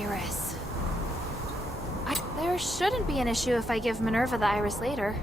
iris. There shouldn't be an issue if I give Minerva the iris later.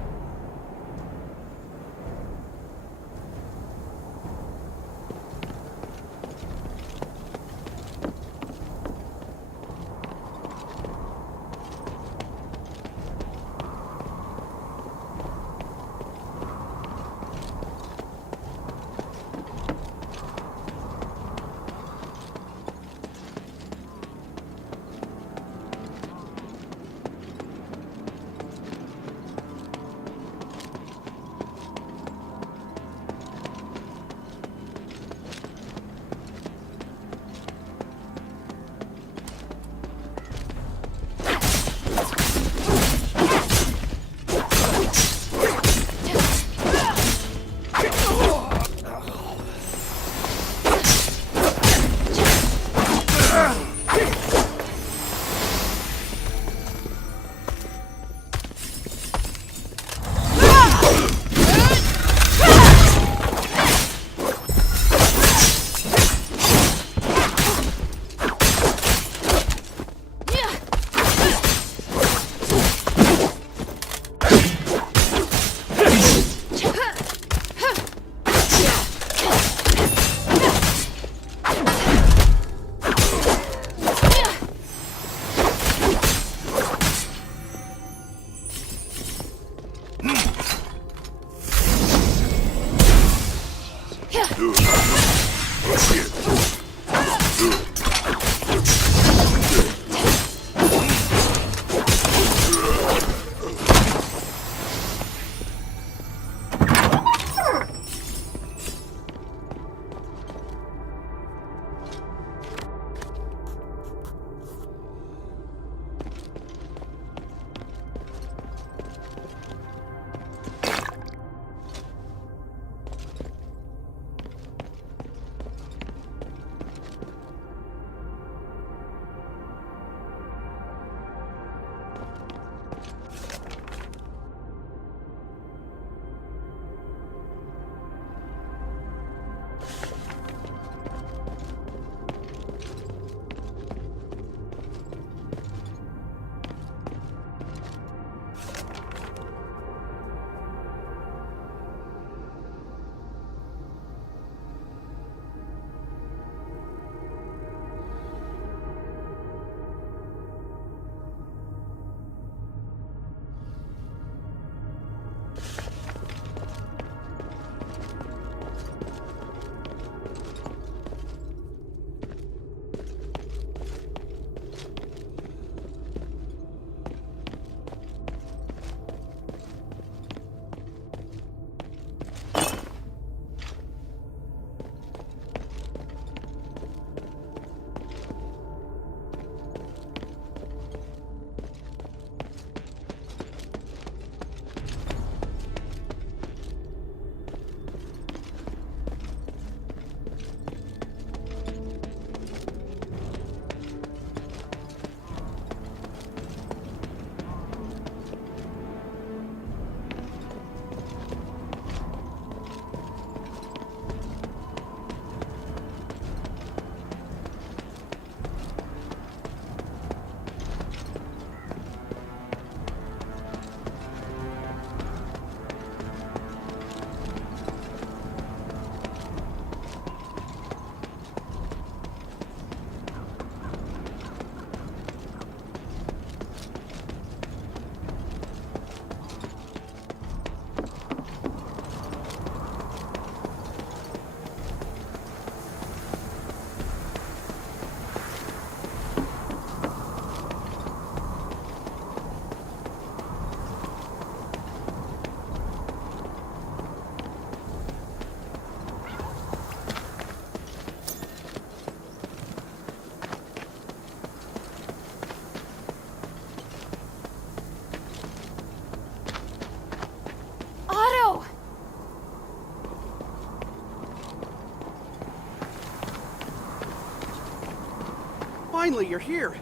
Finally, you're here!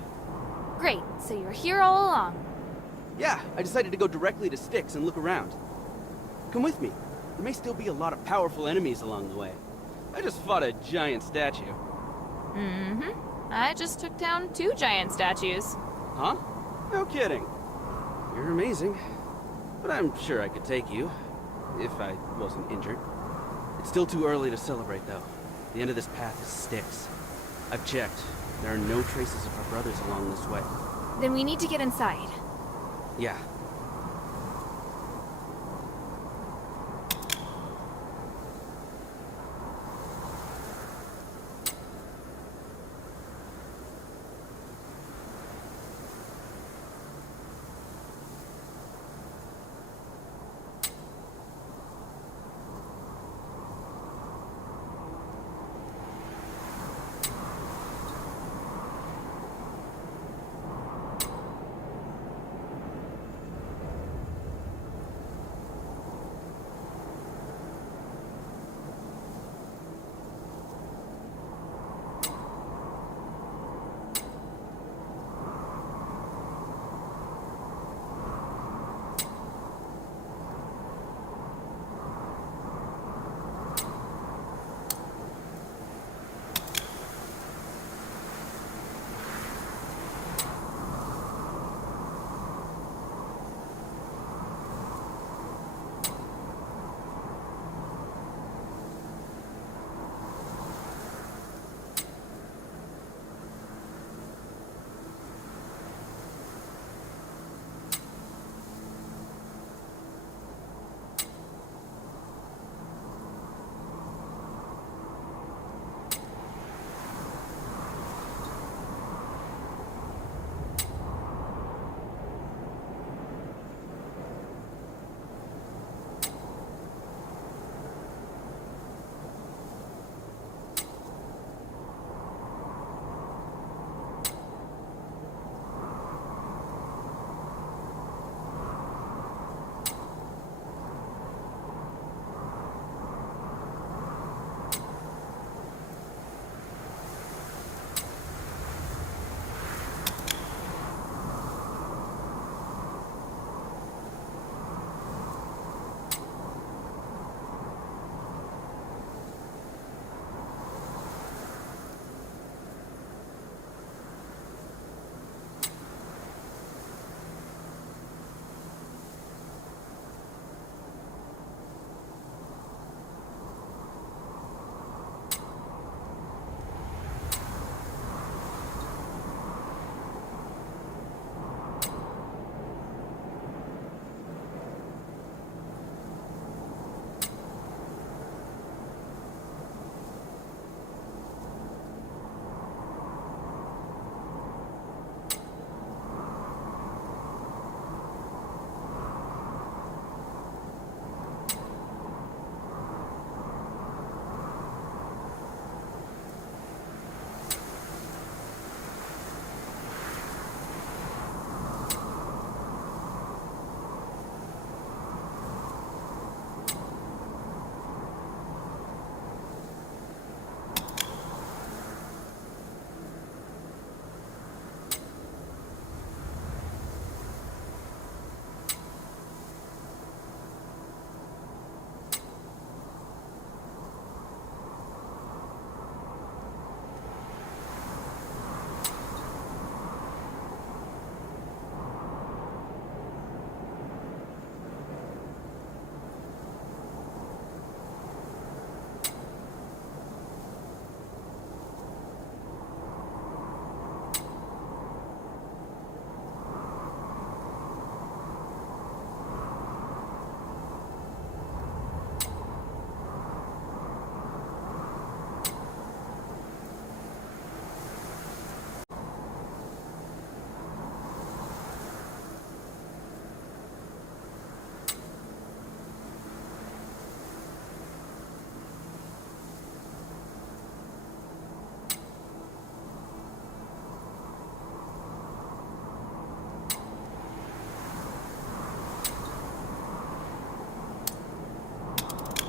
Great, so you're here all along. Yeah, I decided to go directly to Styx and look around. Come with me. There may still be a lot of powerful enemies along the way. I just fought a giant statue. Mm-hmm. I just took down 2 giant statues. Huh? No kidding. You're amazing. But I'm sure I could take you, if I wasn't injured. It's still too early to celebrate, though. The end of this path is Styx. I've checked. There are no traces of our brothers along this way. Then we need to get inside. Yeah.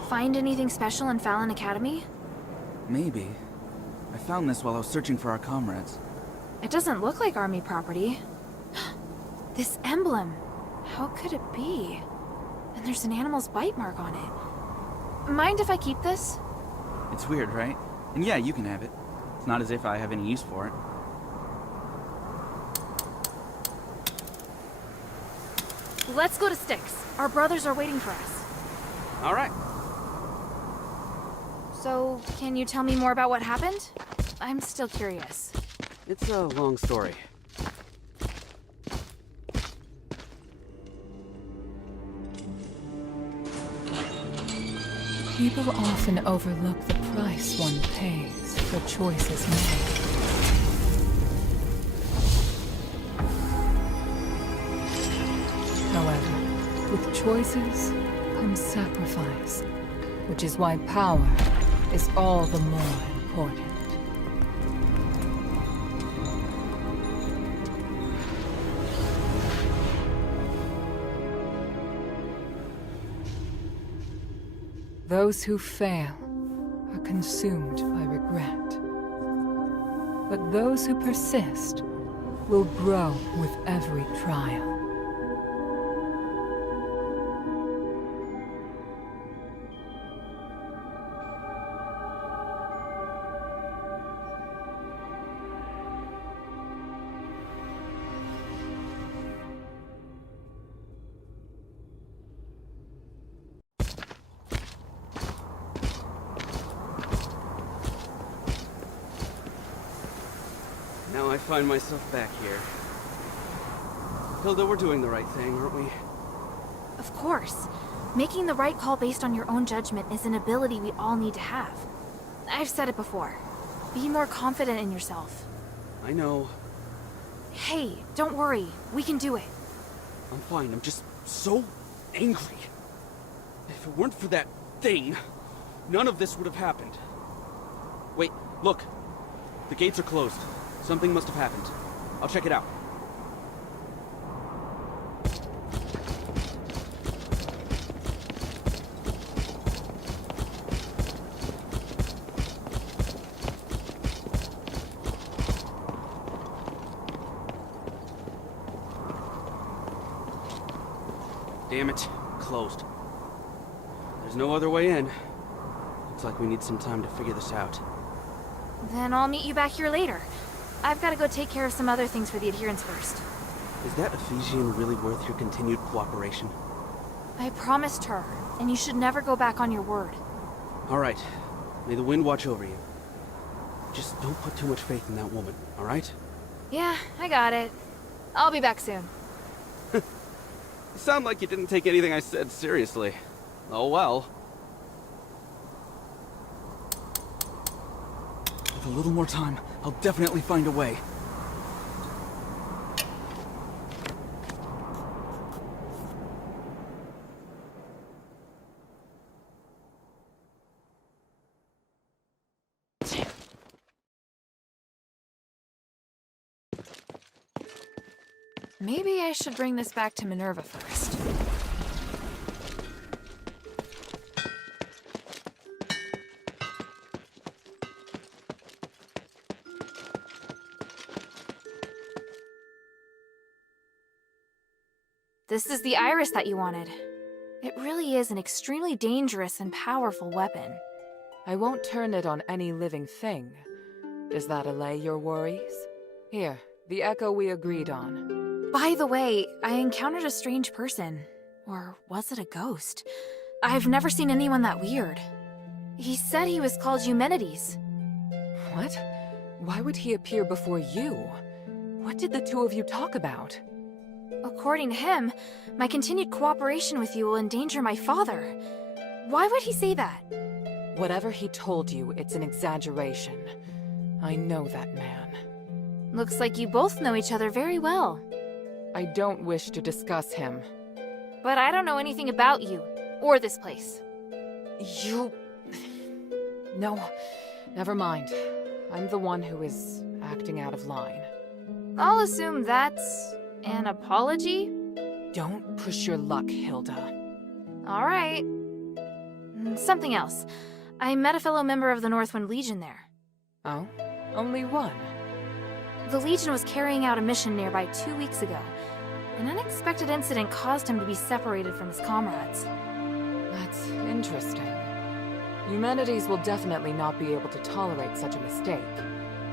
Find anything special in Fallon Academy? Maybe. I found this while I was searching for our comrades. It doesn't look like army property. This emblem. How could it be? And there's an animal's bite mark on it. Mind if I keep this? It's weird, right? And yeah, you can have it. It's not as if I have any use for it. Let's go to Styx. Our brothers are waiting for us. All right. So, can you tell me more about what happened? I'm still curious. It's a long story. People often overlook the price one pays for choices made. However, with choices comes sacrifice, which is why power is all the more important. Those who fail are consumed by regret. But those who persist will grow with every trial. Now I find myself back here. Hilda, we're doing the right thing, aren't we? Of course. Making the right call based on your own judgment is an ability we all need to have. I've said it before. Be more confident in yourself. I know. Hey, don't worry. We can do it. I'm fine. I'm just so angry. If it weren't for that thing, none of this would have happened. Wait, look. The gates are closed. Something must have happened. I'll check it out. Damn it. Closed. There's no other way in. Looks like we need some time to figure this out. Then I'll meet you back here later. I've got to go take care of some other things for the adherents first. Is that Ephesian really worth your continued cooperation? I promised her, and you should never go back on your word. All right. May the wind watch over you. Just don't put too much faith in that woman, all right? Yeah, I got it. I'll be back soon. You sound like you didn't take anything I said seriously. Oh well. With a little more time, I'll definitely find a way. Maybe I should bring this back to Minerva first. This is the iris that you wanted. It really is an extremely dangerous and powerful weapon. I won't turn it on any living thing. Does that allay your worries? Here, the echo we agreed on. By the way, I encountered a strange person. Or was it a ghost? I've never seen anyone that weird. He said he was called Eumenides. What? Why would he appear before you? What did the two of you talk about? According to him, my continued cooperation with you will endanger my father. Why would he say that? Whatever he told you, it's an exaggeration. I know that man. Looks like you both know each other very well. I don't wish to discuss him. But I don't know anything about you, or this place. You... No, never mind. I'm the one who is acting out of line. I'll assume that's an apology? Don't push your luck, Hilda. All right. Something else. I met a fellow member of the Northwind Legion there. Oh? Only one? The Legion was carrying out a mission nearby 2 weeks ago. An unexpected incident caused him to be separated from his comrades. That's interesting. Eumenides will definitely not be able to tolerate such a mistake.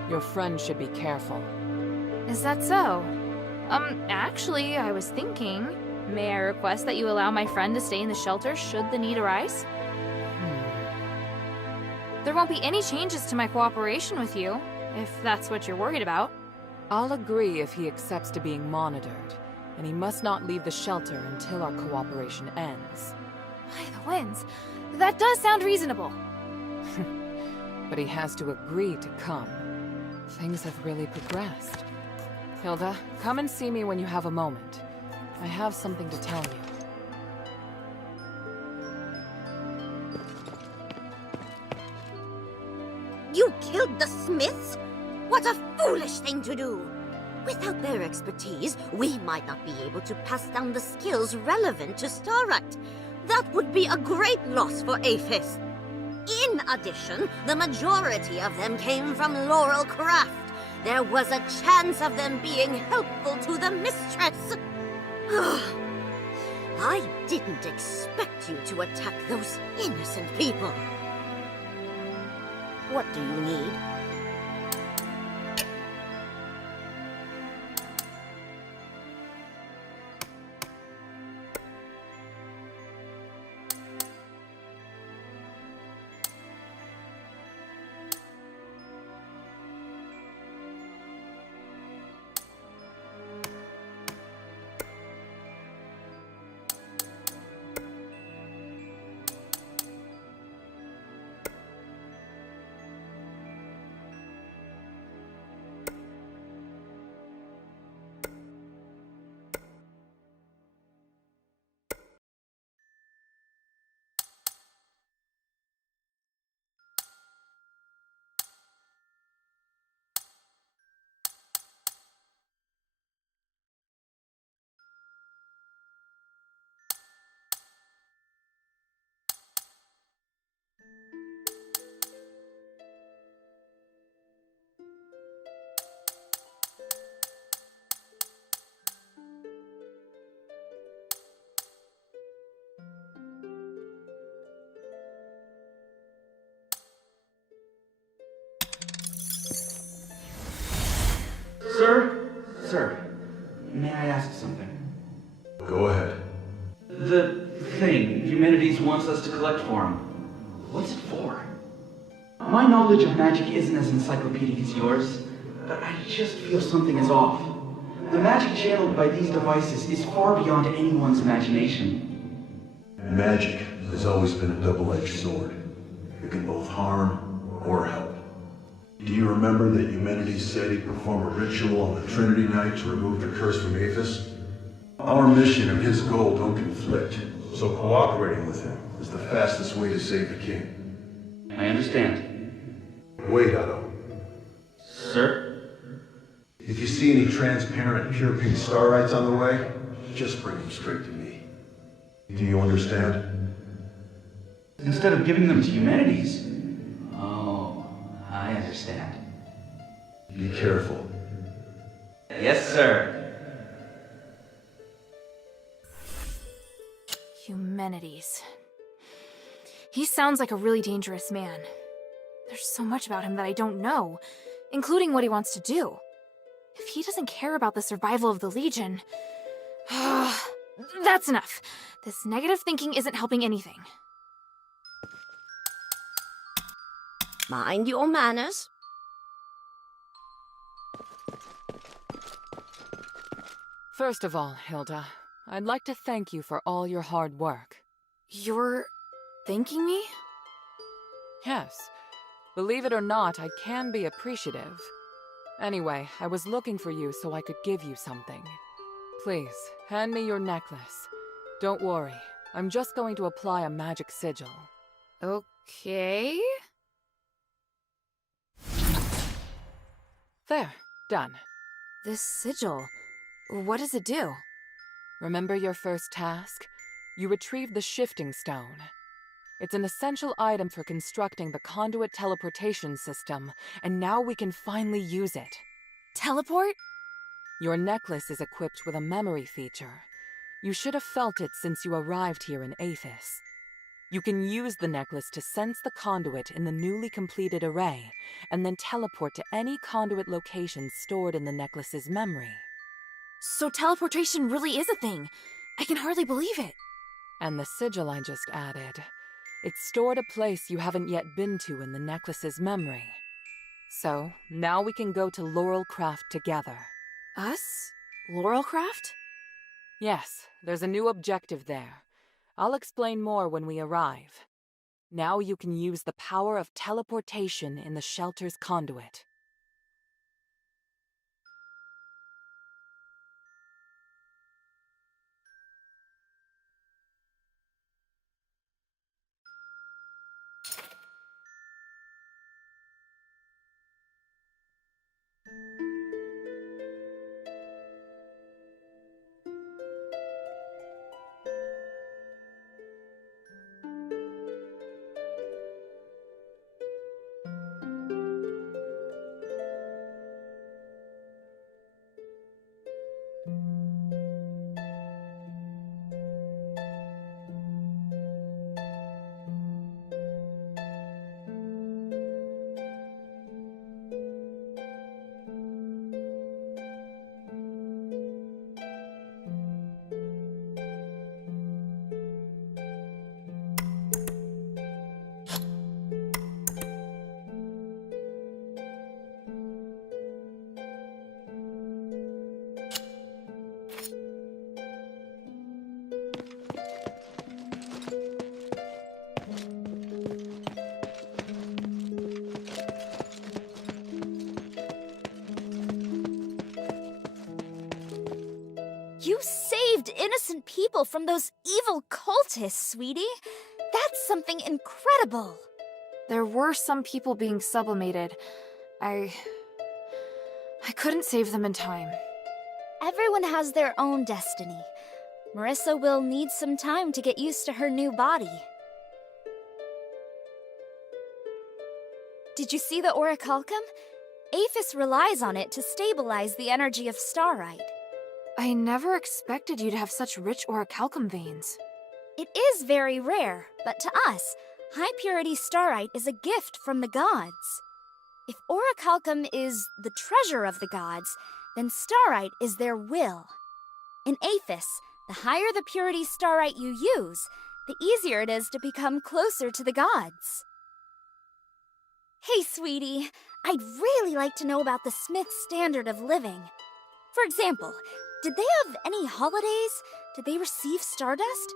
Your friend should be careful. Is that so? Actually, I was thinking, may I request that you allow my friend to stay in the shelter should the need arise? There won't be any changes to my cooperation with you, if that's what you're worried about. I'll agree if he accepts to being monitored, and he must not leave the shelter until our cooperation ends. By the winds, that does sound reasonable. But he has to agree to come. Things have really progressed. Hilda, come and see me when you have a moment. I have something to tell you. You killed the Smiths? What a foolish thing to do! Without their expertise, we might not be able to pass down the skills relevant to Starite. That would be a great loss for Aphes. In addition, the majority of them came from Laurel Craft. There was a chance of them being helpful to the Mistress. I didn't expect you to attack those innocent people. What do you need? Sir, may I ask something? Go ahead. The thing Eumenides wants us to collect for him, what's it for? My knowledge of magic isn't as encyclopedic as yours, but I just feel something is off. The magic channeled by these devices is far beyond anyone's imagination. Magic has always been a double-edged sword. It can both harm or help. Do you remember that Eumenides said he'd perform a ritual on the Trinity Night to remove the curse from Aphes? Our mission and his goal don't conflict, so cooperating with him is the fastest way to save the king. I understand. Wait, Otto. Sir? If you see any transparent pure pink starites on the way, just bring them straight to me. Do you understand? Instead of giving them to Eumenides? Oh, I understand. Be careful. Yes, sir. Eumenides. He sounds like a really dangerous man. There's so much about him that I don't know, including what he wants to do. If he doesn't care about the survival of the Legion... That's enough. This negative thinking isn't helping anything. Mind your manners. First of all, Hilda, I'd like to thank you for all your hard work. You're thanking me? Yes. Believe it or not, I can be appreciative. Anyway, I was looking for you so I could give you something. Please, hand me your necklace. Don't worry, I'm just going to apply a magic sigil. Okay... There, done. This sigil, what does it do? Remember your first task? You retrieved the shifting stone. It's an essential item for constructing the conduit teleportation system, and now we can finally use it. Teleport? Your necklace is equipped with a memory feature. You should have felt it since you arrived here in Aphes. You can use the necklace to sense the conduit in the newly completed array, and then teleport to any conduit location stored in the necklace's memory. So teleportation really is a thing. I can hardly believe it. And the sigil I just added. It's stored a place you haven't yet been to in the necklace's memory. So, now we can go to Laurelcraft together. Us? Laurelcraft? Yes, there's a new objective there. I'll explain more when we arrive. Now you can use the power of teleportation in the shelter's conduit. You saved innocent people from those evil cultists, sweetie. That's something incredible. There were some people being sublimated. I couldn't save them in time. Everyone has their own destiny. Marissa will need some time to get used to her new body. Did you see the orichalcum? Aphes relies on it to stabilize the energy of Starlight. I never expected you to have such rich orichalcum veins. It is very rare, but to us, high-purity starite is a gift from the gods. If orichalcum is the treasure of the gods, then starite is their will. In Aphes, the higher the purity starite you use, the easier it is to become closer to the gods. Hey, sweetie, I'd really like to know about the Smith's standard of living. For example, did they have any holidays? Did they receive stardust?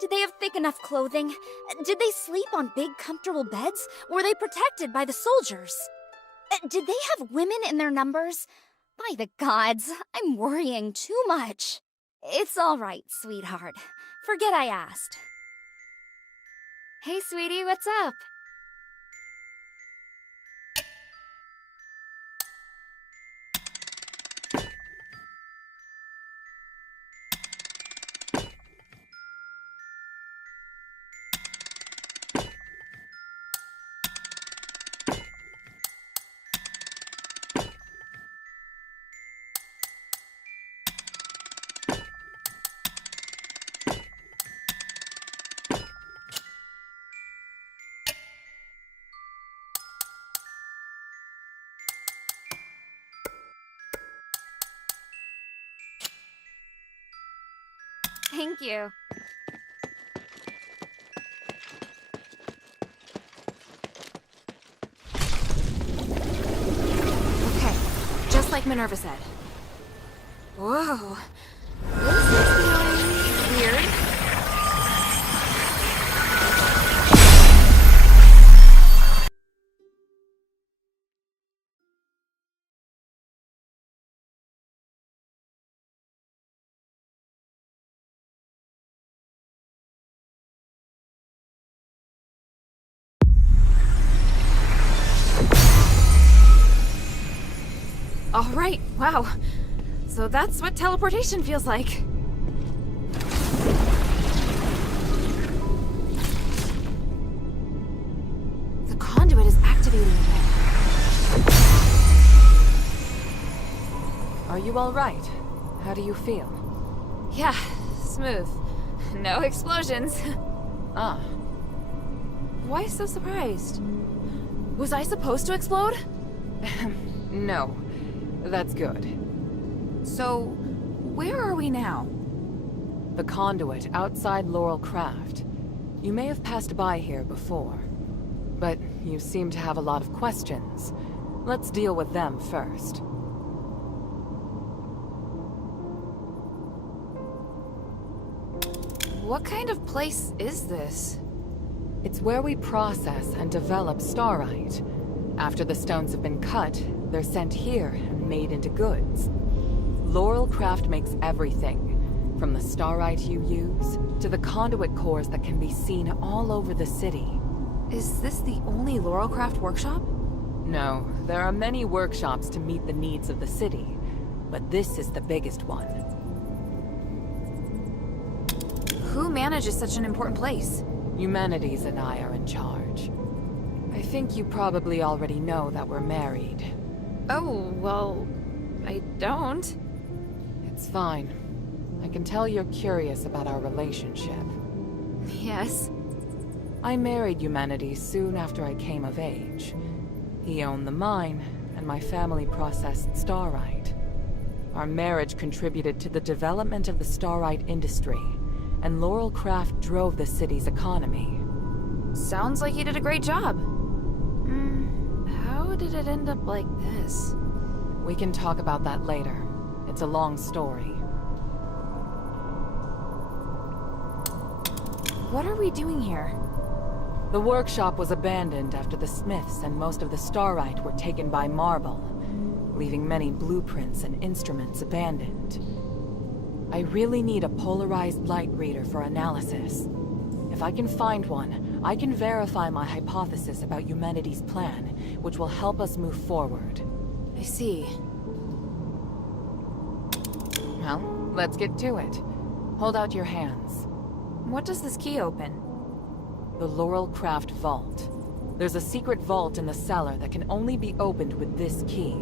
Did they have thick enough clothing? Did they sleep on big, comfortable beds? Were they protected by the soldiers? Did they have women in their numbers? By the gods, I'm worrying too much. It's all right, sweetheart. Forget I asked. Hey, sweetie, what's up? Thank you. Okay, just like Minerva said. Whoa. This is feeling weird. All right, wow. So that's what teleportation feels like. The conduit is activating again. Are you all right? How do you feel? Yeah, smooth. No explosions. Ah, Why so surprised? Was I supposed to explode? No, that's good. So, where are we now? The conduit outside Laurel Craft. You may have passed by here before, but you seem to have a lot of questions. Let's deal with them first. What kind of place is this? It's where we process and develop starite. After the stones have been cut, they're sent here and made into goods. Laurel Craft makes everything, from the starite you use, to the conduit cores that can be seen all over the city. Is this the only Laurelcraft workshop? No, there are many workshops to meet the needs of the city, but this is the biggest one. Who manages such an important place? Eumenides and I are in charge. I think you probably already know that we're married. Oh, well, I don't. It's fine. I can tell you're curious about our relationship. Yes. I married Eumenides soon after I came of age. He owned the mine, and my family processed starite. Our marriage contributed to the development of the starite industry, and Laurel Craft drove the city's economy. Sounds like you did a great job. How did it end up like this? We can talk about that later. It's a long story. What are we doing here? The workshop was abandoned after the smiths and most of the starite were taken by Marble, leaving many blueprints and instruments abandoned. I really need a polarized light reader for analysis. If I can find one, I can verify my hypothesis about Eumenides' plan, which will help us move forward. I see. Well, let's get to it. Hold out your hands. What does this key open? The Laurel Craft Vault. There's a secret vault in the cellar that can only be opened with this key.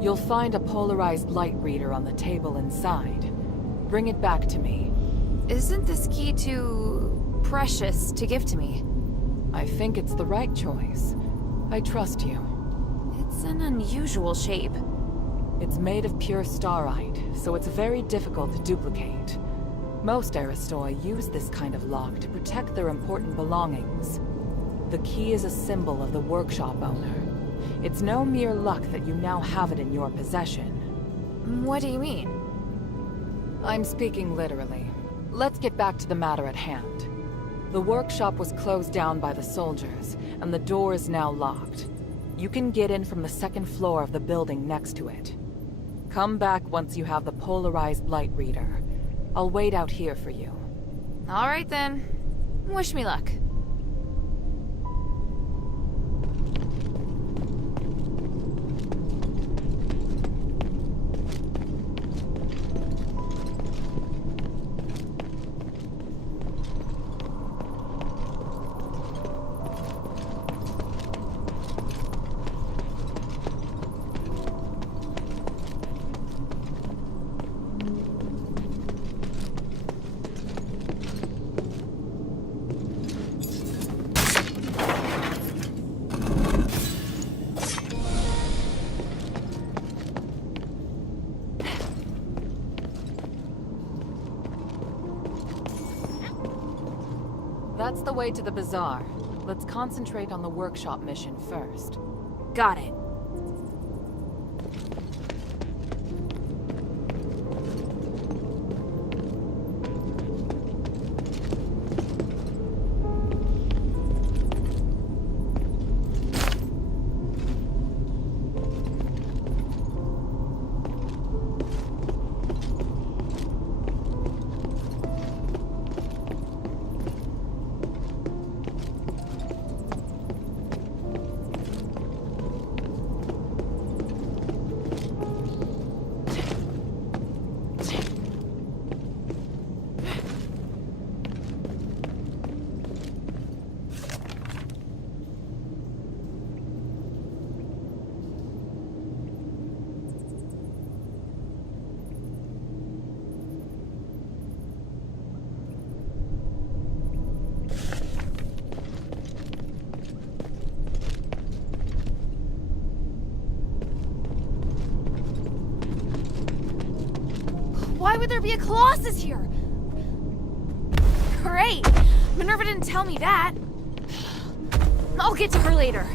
You'll find a polarized light reader on the table inside. Bring it back to me. Isn't this key too precious to give to me? I think it's the right choice. I trust you. It's an unusual shape. It's made of pure starite, so it's very difficult to duplicate. Most Aristoi use this kind of lock to protect their important belongings. The key is a symbol of the workshop owner. It's no mere luck that you now have it in your possession. What do you mean? I'm speaking literally. Let's get back to the matter at hand. The workshop was closed down by the soldiers, and the door is now locked. You can get in from the second floor of the building next to it. Come back once you have the polarized light reader. I'll wait out here for you. All right then. Wish me luck. That's the way to the bazaar. Let's concentrate on the workshop mission first. Got it. would there be a Colossus here? Great! Minerva didn't tell me that. I'll get to her later.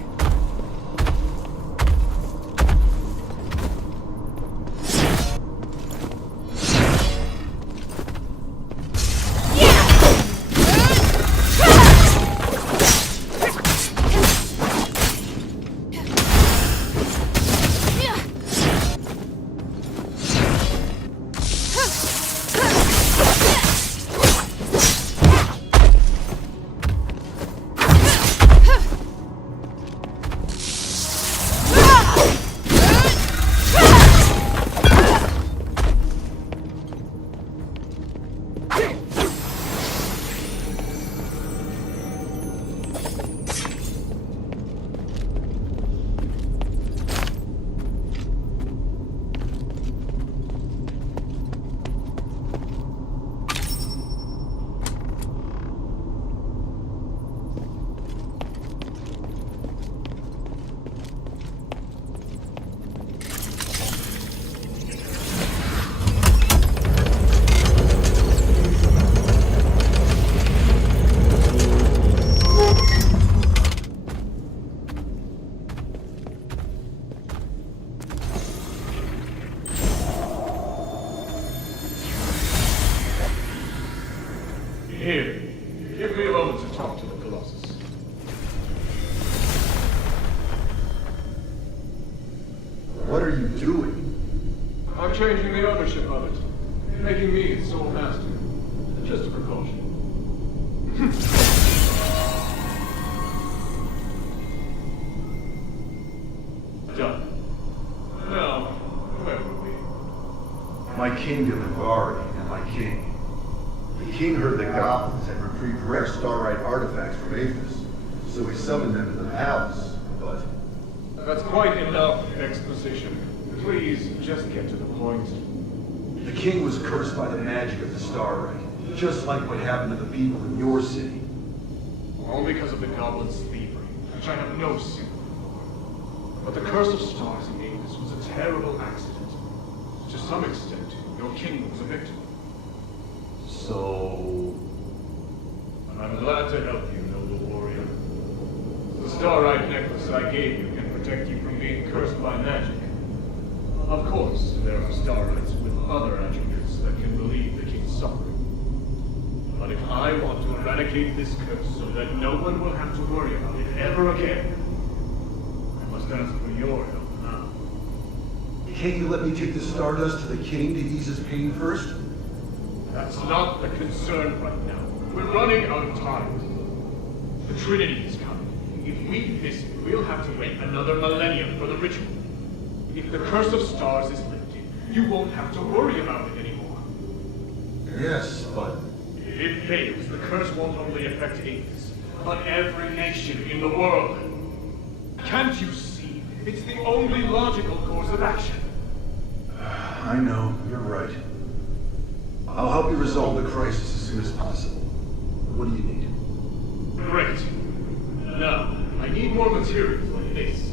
Here, give me a moment to talk to the Colossus. What are you doing? I'm changing the ownership of it, making me its sole master. Just a precaution. Done. Now, where were we? My kingdom and Bari and my king. The king heard the goblins had retrieved rare starite artifacts from Aphes, so he summoned them to the palace, but... That's quite enough exposition. Please, just get to the point. The king was cursed by the magic of the starite, just like what happened to the people in your city. All because of the goblin's thievery, which I have no sympathy for. But the curse of stars in Aphes was a terrible accident. To some extent, your king was a victim. So... I'm glad to help you, noble warrior. The starite necklace I gave you can protect you from being cursed by magic. Of course, there are starites with other attributes that can relieve the king's suffering. But if I want to eradicate this curse so that no one will have to worry about it ever again, I must ask for your help now. Can't you let me take the stardust to the king to ease his pain first? That's not the concern right now. We're running out of time. The Trinity is coming. If we miss it, we'll have to wait another millennium for the ritual. If the curse of stars is lifted, you won't have to worry about it anymore. Yes, but... If it fails, the curse won't only affect Aphes, but every nation in the world. Can't you see? It's the only logical course of action. I know, you're right. I'll help you resolve the crisis as soon as possible. What do you need? Great. Now, I need more materials like this.